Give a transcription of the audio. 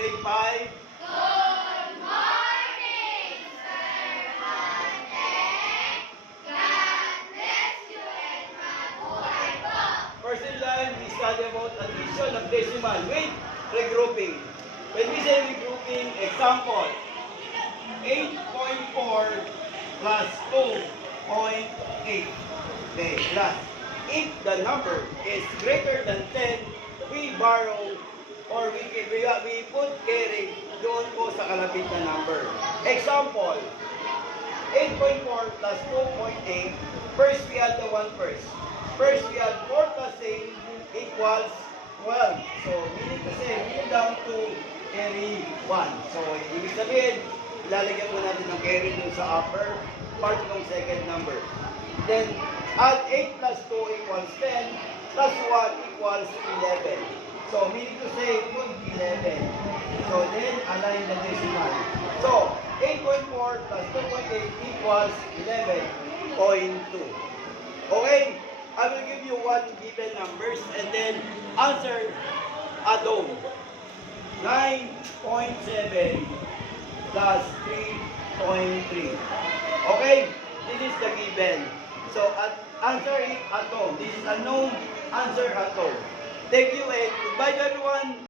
grade 5. Good morning, Sir Monday. God bless you and mabuhay po. First in line, we study about addition of decimal with regrouping. When we say regrouping, example, 8.4 plus 2.8. Okay, plus. If the number is greater than 10, we borrow or we put carry doon po sa kalapit na number. Example, 8.4 plus 2.8. First, we add the 1 first. First, we add 4 plus 8 equals 12. So, meaning to say, we go down to carry 1. So, ibig sabihin, ilalagyan mo natin ng carry dun sa upper part ng second number. Then, add 8 plus 2 equals 10, plus 1 equals 11. So, meaning to say, put 11. So, then, align the decimal. So, 8.4 plus 2.8 equals 11.2. Okay? I will give you one given numbers and then answer add-on. 9.7 plus 3.3. Okay? This is the given. So, answer it at home. This is unknown. Answer at home. Thank you and goodbye to everyone.